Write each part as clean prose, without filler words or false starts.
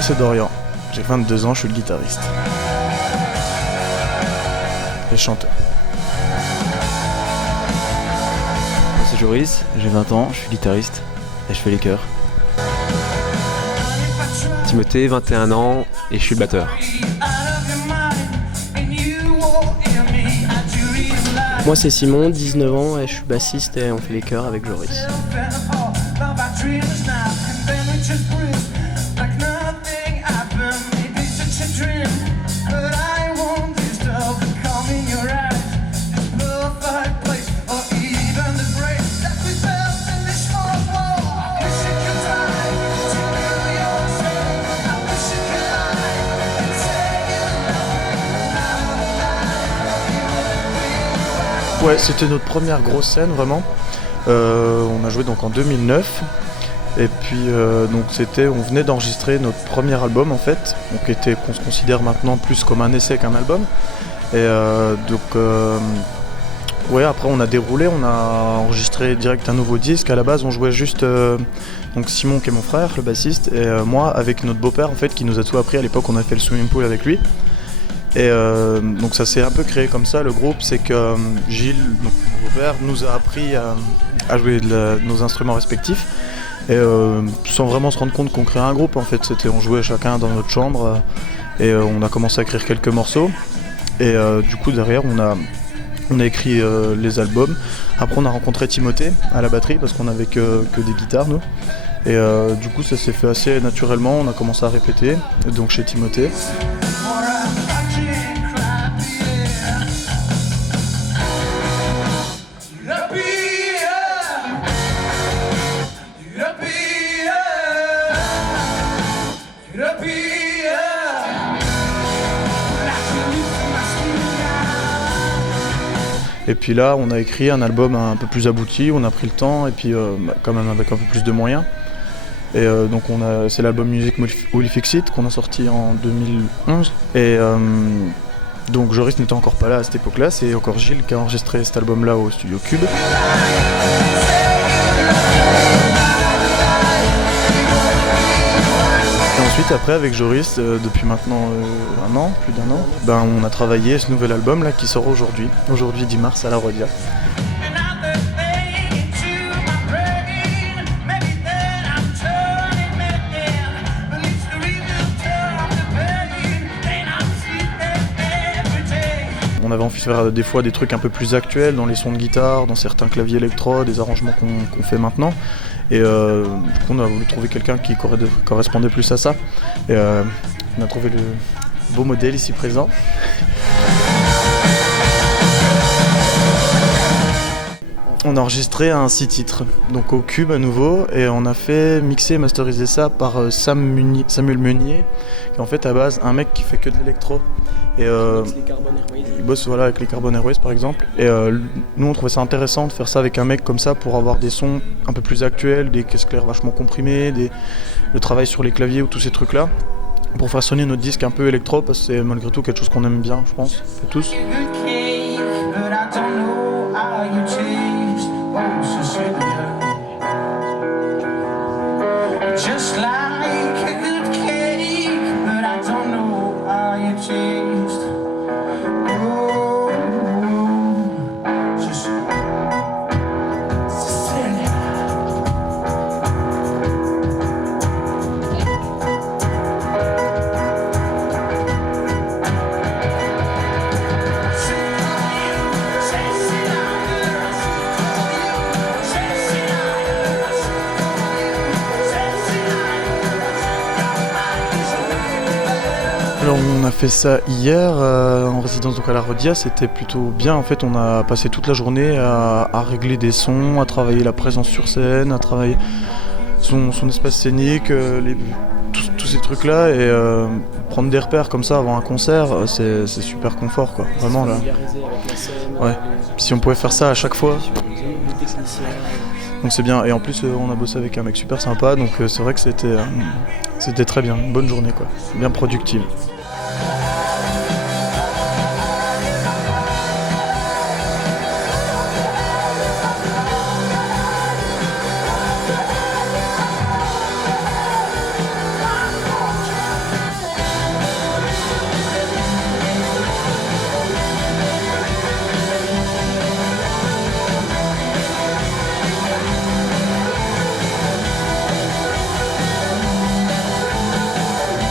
moi c'est Dorian, j'ai 22 ans, je suis le guitariste. Et chanteur. Moi c'est Joris, j'ai 20 ans, je suis guitariste et je fais les chœurs. Timothée, 21 ans et je suis le batteur. Moi c'est Simon, 19 ans et je suis bassiste et on fait les chœurs avec Joris. Ouais, c'était notre première grosse scène vraiment. On a joué donc en 2009. Et puis donc on venait d'enregistrer notre premier album en fait, donc qu'on se considère maintenant plus comme un essai qu'un album. Et ouais, après on a déroulé, on a enregistré direct un nouveau disque. À la base on jouait juste donc Simon qui est mon frère, le bassiste, et moi avec notre beau-père en fait qui nous a tout appris à l'époque. On a fait le swimming pool avec lui. Et donc ça s'est un peu créé comme ça le groupe, c'est que Gilles, donc mon beau-père, nous a appris à jouer nos instruments respectifs. Et sans vraiment se rendre compte qu'on créait un groupe en fait, on jouait chacun dans notre chambre et on a commencé à écrire quelques morceaux. Et du coup derrière on a écrit les albums. Après on a rencontré Timothée à la batterie parce qu'on avait que des guitares nous. Et du coup ça s'est fait assez naturellement, on a commencé à répéter donc chez Timothée. Et puis là, on a écrit un album un peu plus abouti, on a pris le temps et puis quand même avec un peu plus de moyens. Et donc c'est l'album Music Will Fix It qu'on a sorti en 2011. Et donc Joris n'était encore pas là à cette époque-là, c'est encore Gilles qui a enregistré cet album-là au studio Cube. Et ensuite, après, avec Joris, depuis maintenant un an, plus d'un an, on a travaillé ce nouvel album là qui sort aujourd'hui 10 mars à la Rodia. On avait envie de faire des fois des trucs un peu plus actuels dans les sons de guitare, dans certains claviers électro, des arrangements qu'on fait maintenant. Et du coup on a voulu trouver quelqu'un qui correspondait plus à ça. Et on a trouvé le beau modèle ici présent. On a enregistré un 6 titres, donc au Cube à nouveau, et on a fait mixer et masteriser ça par Samuel Meunier, qui est en fait à base un mec qui fait que de l'électro. Et il bosse avec les Carbon Airways par exemple. Et nous on trouvait ça intéressant de faire ça avec un mec comme ça pour avoir des sons un peu plus actuels, des caisses claires vachement comprimées, le travail sur les claviers ou tous ces trucs là, pour faire sonner notre disque un peu électro, parce que c'est malgré tout quelque chose qu'on aime bien, je pense, tous. Just like a good cake, but I don't know how you taste. Oh, just Alors on a fait ça hier en résidence donc à la Rodia, c'était plutôt bien. En fait on a passé toute la journée à régler des sons, à travailler la présence sur scène, à travailler son espace scénique, tous ces trucs là, et prendre des repères comme ça avant un concert, c'est super confort quoi, vraiment là. Ouais. Si on pouvait faire ça à chaque fois. Donc c'est bien, et en plus on a bossé avec un mec super sympa, donc c'est vrai que c'était très bien, une bonne journée quoi, bien productive.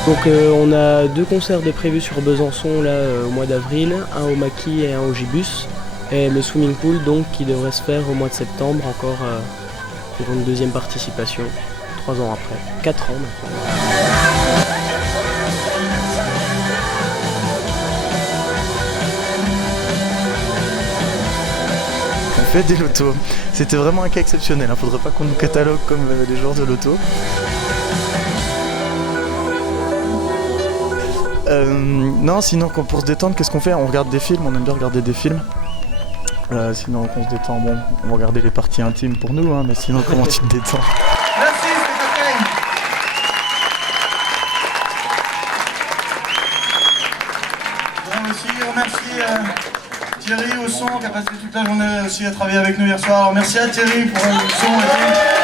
Donc on a 2 concerts de prévus sur Besançon là, au mois d'avril, un au Maquis et un au Gibus. Et le swimming pool donc qui devrait se faire au mois de septembre encore pour une deuxième participation, 3 ans après, 4 ans maintenant. On fait des lotos. C'était vraiment un cas exceptionnel, faudrait pas qu'on nous catalogue comme les joueurs de loto. Non, sinon pour se détendre, qu'est-ce qu'on fait? On regarde des films, on aime bien regarder des films. Sinon qu'on se détend, bon, on va regarder les parties intimes pour nous, mais sinon comment tu te détends? Merci, c'est ok. Je voudrais aussi remercier Thierry au son qui a passé toute la journée aussi à travailler avec nous hier soir. Alors merci à Thierry pour le son.